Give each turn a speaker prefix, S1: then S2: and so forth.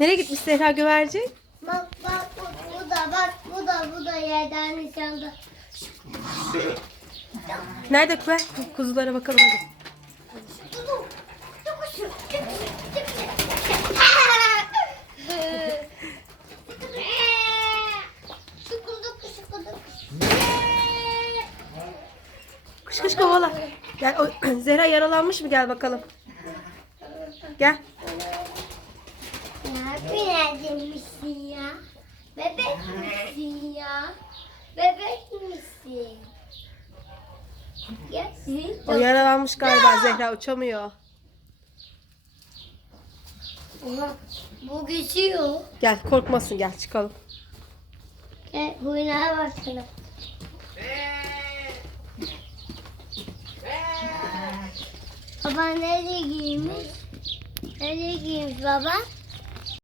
S1: Nereye gitmiş Zehra güvercin?
S2: Bak bak bu, bu da bak bu da bu da yerden nişanda.
S1: Nerede ver kuzulara bakalım hadi. Kış kış kovala. Gel o, Zehra yaralanmış mı gel bakalım. Gel.
S2: Ya prensesimsin ya. Bebek misin ya? Bebek misin? Ya
S1: O yaralanmış galiba Zehra uçamıyor.
S2: Oha, bu geçiyor.
S1: Gel korkmasın gel çıkalım.
S2: Gel oynaya başlayalım. Baba nereye giymiş? Nereye giymiş baba?